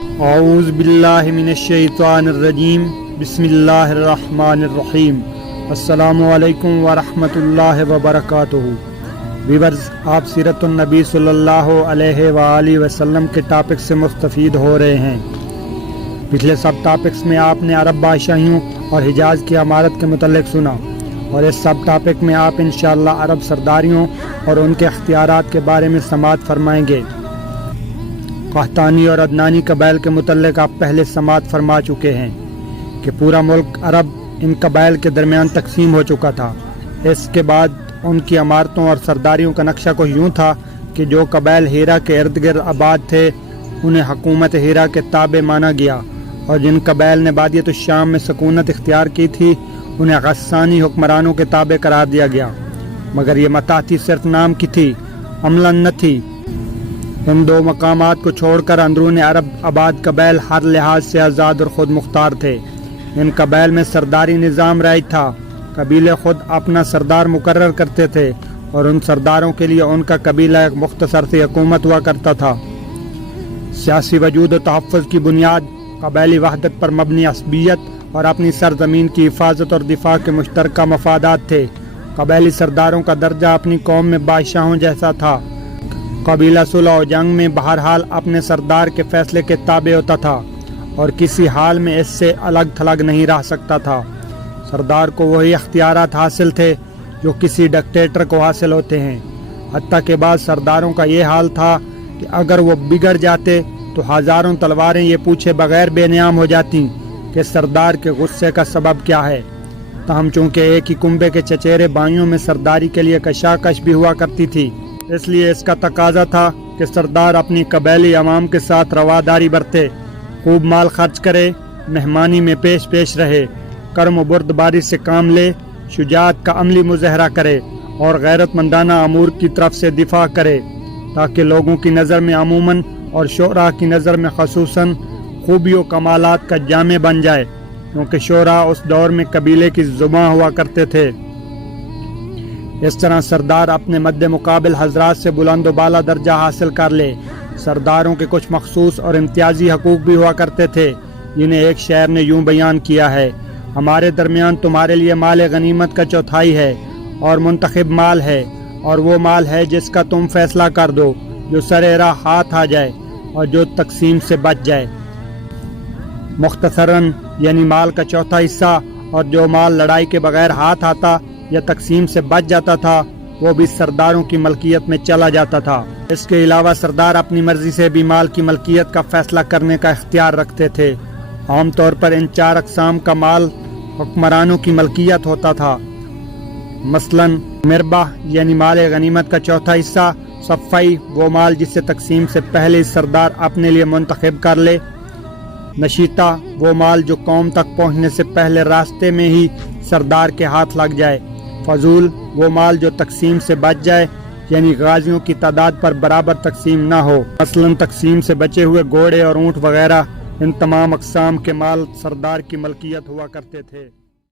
اعوذ باللہ من الشیطان الرجیم بسم اللہ الرحمن الرحیم السلام علیکم ورحمۃ اللہ وبرکاتہ۔ ویورز، آپ سیرت النبی صلی اللہ علیہ وآلہ وسلم کے ٹاپک سے مستفید ہو رہے ہیں۔ پچھلے سب ٹاپکس میں آپ نے عرب بادشاہیوں اور حجاز کی عمارت کے متعلق سنا، اور اس سب ٹاپک میں آپ انشاءاللہ عرب سرداریوں اور ان کے اختیارات کے بارے میں سماعت فرمائیں گے۔ قحطانی اور عدنانی قبائل کے متعلق آپ پہلے سماعت فرما چکے ہیں کہ پورا ملک عرب ان قبائل کے درمیان تقسیم ہو چکا تھا۔ اس کے بعد ان کی عمارتوں اور سرداریوں کا نقشہ کچھ یوں تھا کہ جو قبائل ہیرا کے ارد گرد آباد تھے انہیں حکومت ہیرا کے تابع مانا گیا، اور جن قبائل نے بادیت الشام میں سکونت اختیار کی تھی انہیں غسانی حکمرانوں کے تابع قرار دیا گیا، مگر یہ متاحتی صرف نام کی تھی، عملاً نہ تھی۔ ان دو مقامات کو چھوڑ کر اندرون عرب آباد قبائل ہر لحاظ سے آزاد اور خود مختار تھے۔ ان قبائل میں سرداری نظام رائج تھا، قبیلے خود اپنا سردار مقرر کرتے تھے، اور ان سرداروں کے لیے ان کا قبیلہ ایک مختصر سی حکومت ہوا کرتا تھا۔ سیاسی وجود و تحفظ کی بنیاد قبائلی وحدت پر مبنی عصبیت اور اپنی سرزمین کی حفاظت اور دفاع کے مشترکہ مفادات تھے۔ قبائلی سرداروں کا درجہ اپنی قوم میں بادشاہوں جیسا تھا۔ قبیلہ صلح و جنگ میں بہرحال اپنے سردار کے فیصلے کے تابع ہوتا تھا، اور کسی حال میں اس سے الگ تھلگ نہیں رہ سکتا تھا۔ سردار کو وہی اختیارات حاصل تھے جو کسی ڈکٹیٹر کو حاصل ہوتے ہیں، حتیٰ کہ بعض سرداروں کا یہ حال تھا کہ اگر وہ بگڑ جاتے تو ہزاروں تلواریں یہ پوچھے بغیر بے نیام ہو جاتی کہ سردار کے غصے کا سبب کیا ہے۔ تاہم چونکہ ایک ہی کنبے کے چچیرے بھائیوں میں سرداری کے لیے کشاکش بھی ہوا کرتی تھی، اس لیے اس کا تقاضا تھا کہ سردار اپنی قبائلی عوام کے ساتھ رواداری برتے، خوب مال خرچ کرے، مہمانی میں پیش رہے، کرم و بردباری سے کام لے، شجاعت کا عملی مظاہرہ کرے، اور غیرت مندانہ امور کی طرف سے دفاع کرے، تاکہ لوگوں کی نظر میں عموماً اور شعراء کی نظر میں خصوصاً خوبی و کمالات کا جامع بن جائے، کیونکہ شعراء اس دور میں قبیلے کی زباں ہوا کرتے تھے۔ اس طرح سردار اپنے مد مقابل حضرات سے بلند و بالا درجہ حاصل کر لے۔ سرداروں کے کچھ مخصوص اور امتیازی حقوق بھی ہوا کرتے تھے، جنہیں ایک شاعر نے یوں بیان کیا ہے: ہمارے درمیان تمہارے لیے مال غنیمت کا چوتھائی ہے، اور منتخب مال ہے، اور وہ مال ہے جس کا تم فیصلہ کر دو، جو سرِ راہ ہاتھ آ جائے اور جو تقسیم سے بچ جائے۔ مختصراً یعنی مال کا چوتھا حصہ، اور جو مال لڑائی کے بغیر ہاتھ آتا یا تقسیم سے بچ جاتا تھا وہ بھی سرداروں کی ملکیت میں چلا جاتا تھا۔ اس کے علاوہ سردار اپنی مرضی سے بھی مال کی ملکیت کا فیصلہ کرنے کا اختیار رکھتے تھے۔ عام طور پر ان 4 اقسام کا مال حکمرانوں کی ملکیت ہوتا تھا، مثلاً مربح یعنی مال غنیمت کا چوتھا حصہ، صفائی وہ مال جسے تقسیم سے پہلے سردار اپنے لیے منتخب کر لے، نشیطہ وہ مال جو قوم تک پہنچنے سے پہلے راستے میں ہی سردار کے ہاتھ لگ جائے، فضول وہ مال جو تقسیم سے بچ جائے، یعنی غازیوں کی تعداد پر برابر تقسیم نہ ہو، مثلاً تقسیم سے بچے ہوئے گھوڑے اور اونٹ وغیرہ۔ ان تمام اقسام کے مال سردار کی ملکیت ہوا کرتے تھے۔